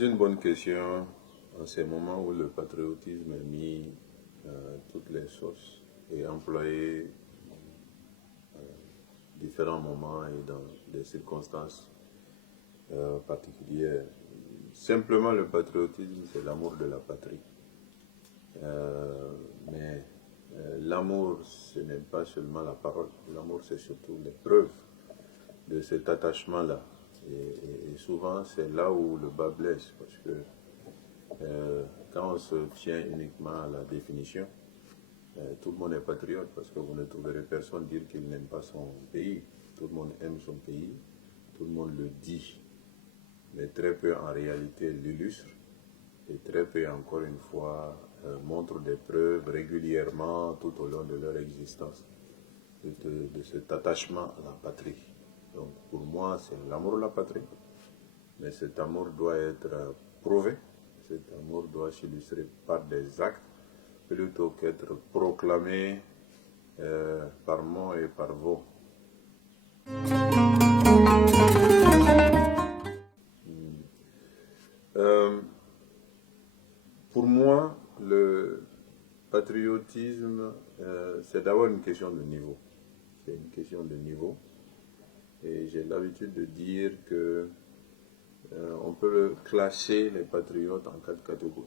C'est une bonne question en ces moments où le patriotisme est mis toutes les sauces et employé différents moments et dans des circonstances particulières. Simplement, le patriotisme, c'est l'amour de la patrie. Mais l'amour, ce n'est pas seulement la parole. L'amour, c'est surtout les preuves de cet attachement-là. Et souvent, c'est là où le bas blesse, parce que quand on se tient uniquement à la définition, tout le monde est patriote, parce que vous ne trouverez personne dire qu'il n'aime pas son pays. Tout le monde aime son pays, tout le monde le dit, mais très peu en réalité l'illustre, et très peu encore une fois montrent des preuves régulièrement tout au long de leur existence de cet attachement à la patrie. Donc pour moi, c'est l'amour de la patrie, mais cet amour doit être prouvé, cet amour doit s'illustrer par des actes plutôt qu'être proclamé par mots et par mots. Pour moi, le patriotisme, c'est d'abord une question de niveau. C'est une question de niveau. Et j'ai l'habitude de dire que on peut classer les patriotes en 4 catégories.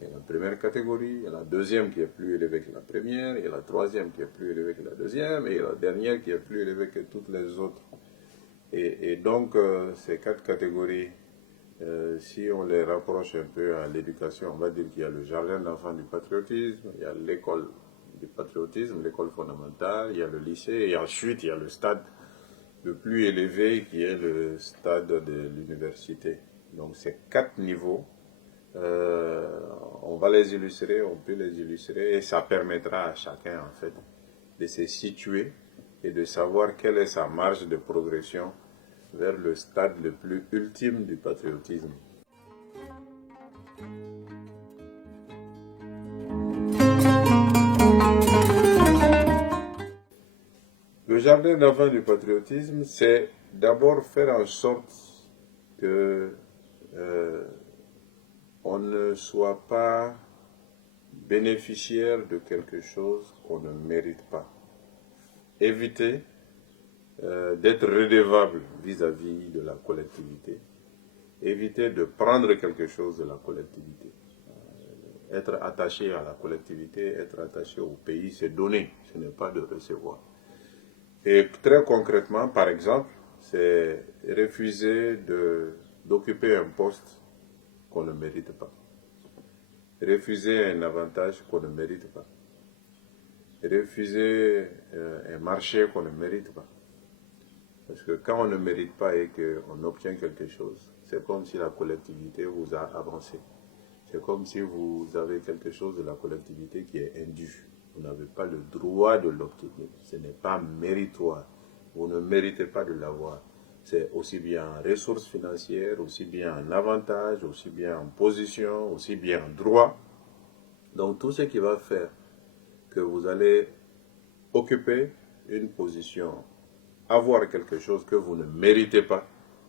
Il y a la première catégorie, il y a la deuxième qui est plus élevée que la première, il y a la troisième qui est plus élevée que la deuxième, et il y a la dernière qui est plus élevée que toutes les autres. Et donc, ces 4 catégories, si on les rapproche un peu à l'éducation, on va dire qu'il y a le jardin d'enfants du patriotisme, il y a l'école du patriotisme, l'école fondamentale, il y a le lycée, et ensuite il y a le stade le plus élevé qui est le stade de l'université. Donc ces 4 niveaux, on va les illustrer, on peut les illustrer, et ça permettra à chacun en fait de se situer et de savoir quelle est sa marge de progression vers le stade le plus ultime du patriotisme. Le jardin d'enfants du patriotisme, c'est d'abord faire en sorte que on ne soit pas bénéficiaire de quelque chose qu'on ne mérite pas. Éviter d'être redevable vis-à-vis de la collectivité. Éviter de prendre quelque chose de la collectivité. Être attaché à la collectivité, être attaché au pays, c'est donner, ce n'est pas de recevoir. Et très concrètement, par exemple, c'est refuser d'occuper un poste qu'on ne mérite pas. Refuser un avantage qu'on ne mérite pas. Refuser un marché qu'on ne mérite pas. Parce que quand on ne mérite pas et qu'on obtient quelque chose, c'est comme si la collectivité vous a avancé. C'est comme si vous avez quelque chose de la collectivité qui est indu. Vous n'avez pas le droit de l'obtenir. Ce n'est pas méritoire. Vous ne méritez pas de l'avoir. C'est aussi bien en ressources financières, aussi bien en avantages, aussi bien en position, aussi bien en droit. Donc tout ce qui va faire que vous allez occuper une position, avoir quelque chose que vous ne méritez pas,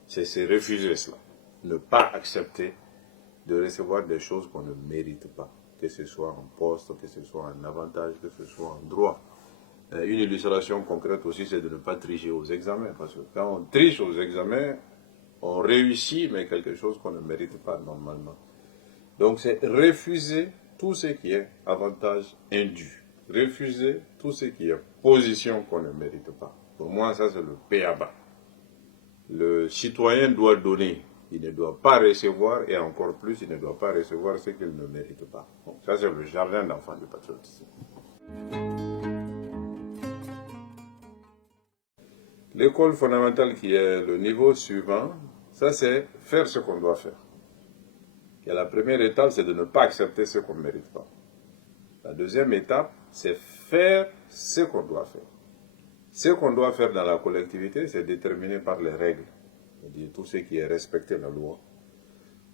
c'est se refuser cela. Ne pas accepter de recevoir des choses qu'on ne mérite pas, que ce soit en poste, que ce soit en avantage, que ce soit en droit. Une illustration concrète aussi, c'est de ne pas tricher aux examens, parce que quand on triche aux examens, on réussit, mais quelque chose qu'on ne mérite pas normalement. Donc c'est refuser tout ce qui est avantage indu, refuser tout ce qui est position qu'on ne mérite pas. Pour moi, ça c'est le p.a.-ba. Le citoyen doit donner, il ne doit pas recevoir, et encore plus, il ne doit pas recevoir ce qu'il ne mérite pas. Donc, ça, c'est le jardin d'enfants du patriotisme. L'école fondamentale, qui est le niveau suivant, ça, c'est faire ce qu'on doit faire. Et la première étape, c'est de ne pas accepter ce qu'on ne mérite pas. La deuxième étape, c'est faire ce qu'on doit faire. Ce qu'on doit faire dans la collectivité, c'est déterminé par les règles. C'est-à-dire tout ce qui est respecter la loi,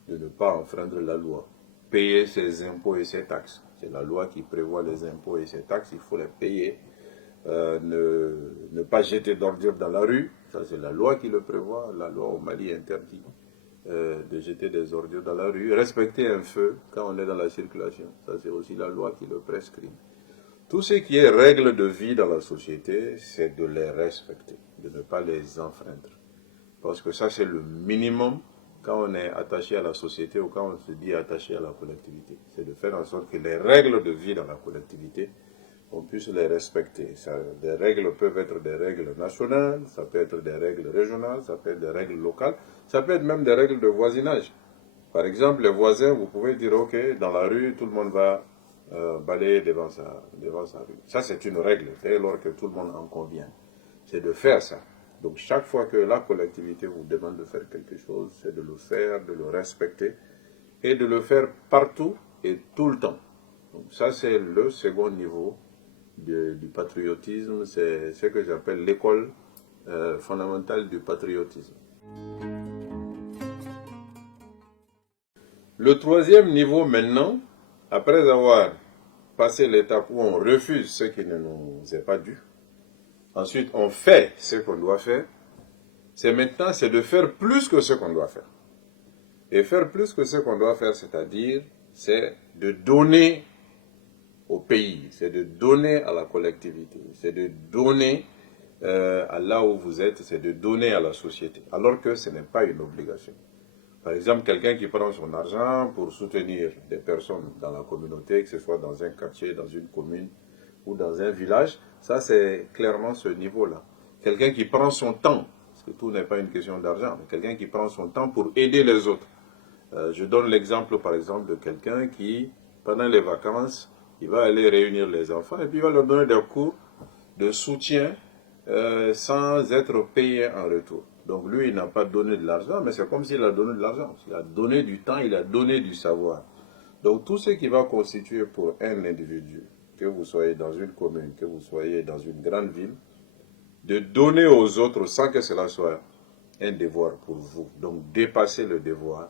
de ne pas enfreindre la loi, payer ses impôts et ses taxes. C'est la loi qui prévoit les impôts et ses taxes, il faut les payer. Ne pas jeter d'ordures dans la rue, ça c'est la loi qui le prévoit, la loi au Mali interdit. de jeter des ordures dans la rue, respecter un feu quand on est dans la circulation. Ça, c'est aussi la loi qui le prescrit. Tout ce qui est règles de vie dans la société, c'est de les respecter, de ne pas les enfreindre. Parce que ça, c'est le minimum quand on est attaché à la société ou quand on se dit attaché à la collectivité. C'est de faire en sorte que les règles de vie dans la collectivité, on puisse les respecter. Des règles peuvent être des règles nationales, ça peut être des règles régionales, ça peut être des règles locales, ça peut être même des règles de voisinage. Par exemple, les voisins, vous pouvez dire, ok, dans la rue, tout le monde va balayer devant sa rue. Ça, c'est une règle, dès lors que tout le monde en convient. C'est de faire ça. Donc, chaque fois que la collectivité vous demande de faire quelque chose, c'est de le faire, de le respecter et de le faire partout et tout le temps. Donc, ça, c'est le second niveau du patriotisme. C'est ce que j'appelle l'école fondamentale du patriotisme. Le troisième niveau maintenant, après avoir passé l'étape où on refuse ce qui ne nous est pas dû, ensuite on fait ce qu'on doit faire, c'est de faire plus que ce qu'on doit faire. Et faire plus que ce qu'on doit faire, c'est-à-dire, c'est de donner au pays, c'est de donner à la collectivité, c'est de donner à là où vous êtes, c'est de donner à la société, alors que ce n'est pas une obligation. Par exemple, quelqu'un qui prend son argent pour soutenir des personnes dans la communauté, que ce soit dans un quartier, dans une commune ou dans un village, ça c'est clairement ce niveau-là. Quelqu'un qui prend son temps, parce que tout n'est pas une question d'argent, mais quelqu'un qui prend son temps pour aider les autres. Je donne l'exemple par exemple de quelqu'un qui, pendant les vacances, il va aller réunir les enfants et puis il va leur donner des cours de soutien sans être payé en retour. Donc lui, il n'a pas donné de l'argent, mais c'est comme s'il a donné de l'argent. Il a donné du temps, il a donné du savoir. Donc tout ce qui va constituer pour un individu, que vous soyez dans une commune, que vous soyez dans une grande ville, de donner aux autres sans que cela soit un devoir pour vous. Donc dépasser le devoir,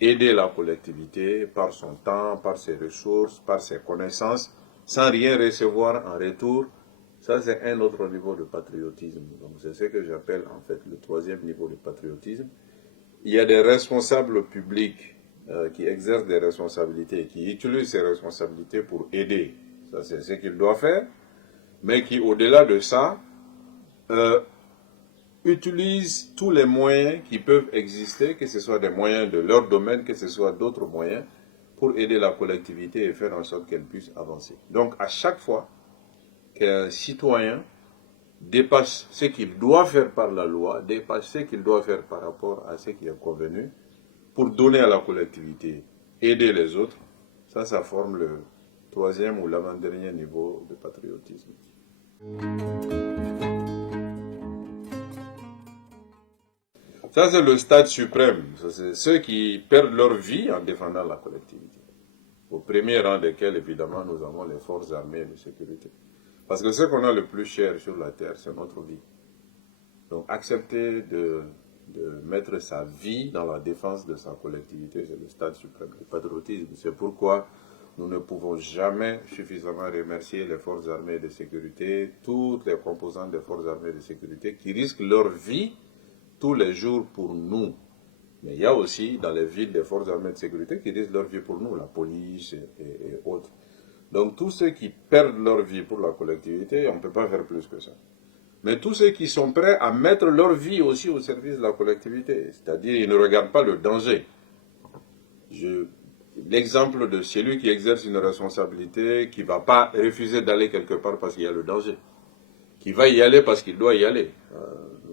aider la collectivité par son temps, par ses ressources, par ses connaissances, sans rien recevoir en retour. Ça, c'est un autre niveau de patriotisme. Donc, c'est ce que j'appelle en fait le troisième niveau de patriotisme. Il y a des responsables publics qui exercent des responsabilités, qui utilisent ces responsabilités pour aider. Ça, c'est ce qu'ils doivent faire. Mais qui, au-delà de ça, utilisent tous les moyens qui peuvent exister, que ce soit des moyens de leur domaine, que ce soit d'autres moyens, pour aider la collectivité et faire en sorte qu'elle puisse avancer. Donc, à chaque fois qu'un citoyen dépasse ce qu'il doit faire par la loi, dépasse ce qu'il doit faire par rapport à ce qui est convenu, pour donner à la collectivité, aider les autres, ça forme le troisième ou l'avant-dernier niveau de patriotisme. Ça, c'est le stade suprême. C'est ceux qui perdent leur vie en défendant la collectivité. Au premier rang desquels, évidemment, nous avons les forces armées de sécurité. Parce que ce qu'on a le plus cher sur la terre, c'est notre vie. Donc, accepter de mettre sa vie dans la défense de sa collectivité, c'est le stade suprême du patriotisme. C'est pourquoi nous ne pouvons jamais suffisamment remercier les forces armées de sécurité, toutes les composantes des forces armées de sécurité qui risquent leur vie tous les jours pour nous. Mais il y a aussi dans les villes des forces armées de sécurité qui risquent leur vie pour nous, la police et autres. Donc tous ceux qui perdent leur vie pour la collectivité, on ne peut pas faire plus que ça. Mais tous ceux qui sont prêts à mettre leur vie aussi au service de la collectivité, c'est-à-dire ils ne regardent pas le danger. L'exemple de celui qui exerce une responsabilité, qui ne va pas refuser d'aller quelque part parce qu'il y a le danger, qui va y aller parce qu'il doit y aller.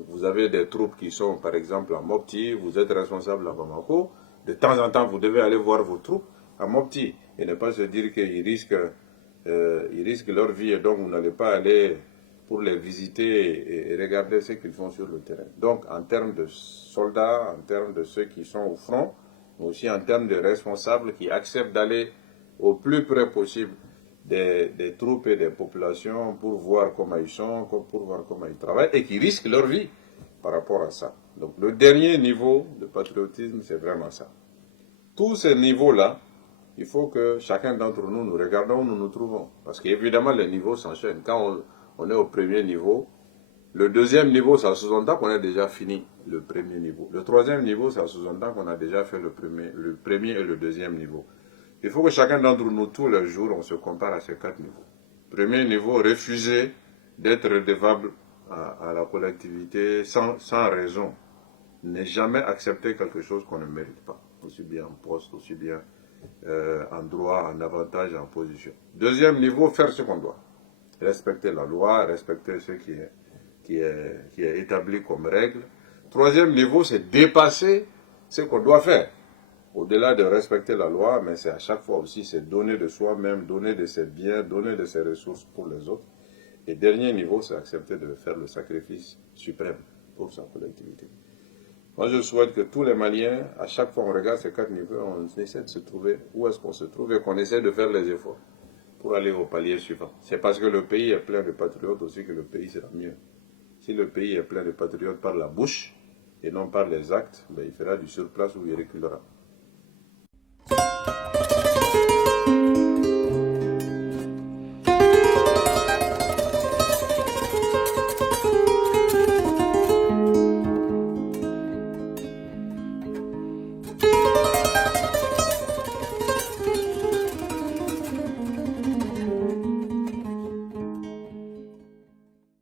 Vous avez des troupes qui sont par exemple à Mopti, vous êtes responsable à Bamako, de temps en temps vous devez aller voir vos troupes à Mopti et ne pas se dire qu'ils risquent leur vie et donc vous n'allez pas aller pour les visiter et regarder ce qu'ils font sur le terrain. Donc en termes de soldats, en termes de ceux qui sont au front, mais aussi en termes de responsables qui acceptent d'aller au plus près possible des troupes et des populations pour voir comment ils sont, pour voir comment ils travaillent et qui risquent leur vie par rapport à ça. Donc le dernier niveau de patriotisme, c'est vraiment ça. Tous ces niveaux-là, il faut que chacun d'entre nous, nous regardons où nous nous trouvons. Parce qu'évidemment, les niveaux s'enchaînent. Quand on est au premier niveau, Le deuxième niveau, ça sous-entend qu'on a déjà fini le premier niveau. Le troisième niveau, ça sous-entend qu'on a déjà fait le premier et le deuxième niveau. Il faut que chacun d'entre nous, tous les jours, on se compare à ces 4 niveaux. Premier niveau, refuser d'être redevable à la collectivité sans raison. Ne jamais accepter quelque chose qu'on ne mérite pas. Aussi bien en poste, aussi bien en droit, en avantage, en position. Deuxième niveau, faire ce qu'on doit. Respecter la loi, respecter ce qui est établi comme règle. Troisième niveau, c'est dépasser ce qu'on doit faire. Au-delà de respecter la loi, mais c'est à chaque fois aussi, c'est donner de soi-même, donner de ses biens, donner de ses ressources pour les autres. Et dernier niveau, c'est accepter de faire le sacrifice suprême pour sa collectivité. Moi, je souhaite que tous les Maliens, à chaque fois qu'on regarde ces 4 niveaux, on essaie de se trouver où est-ce qu'on se trouve et qu'on essaie de faire les efforts pour aller au palier suivant. C'est parce que le pays est plein de patriotes aussi que le pays sera mieux. Si le pays est plein de patriotes par la bouche et non par les actes, ben il fera du surplace ou il reculera.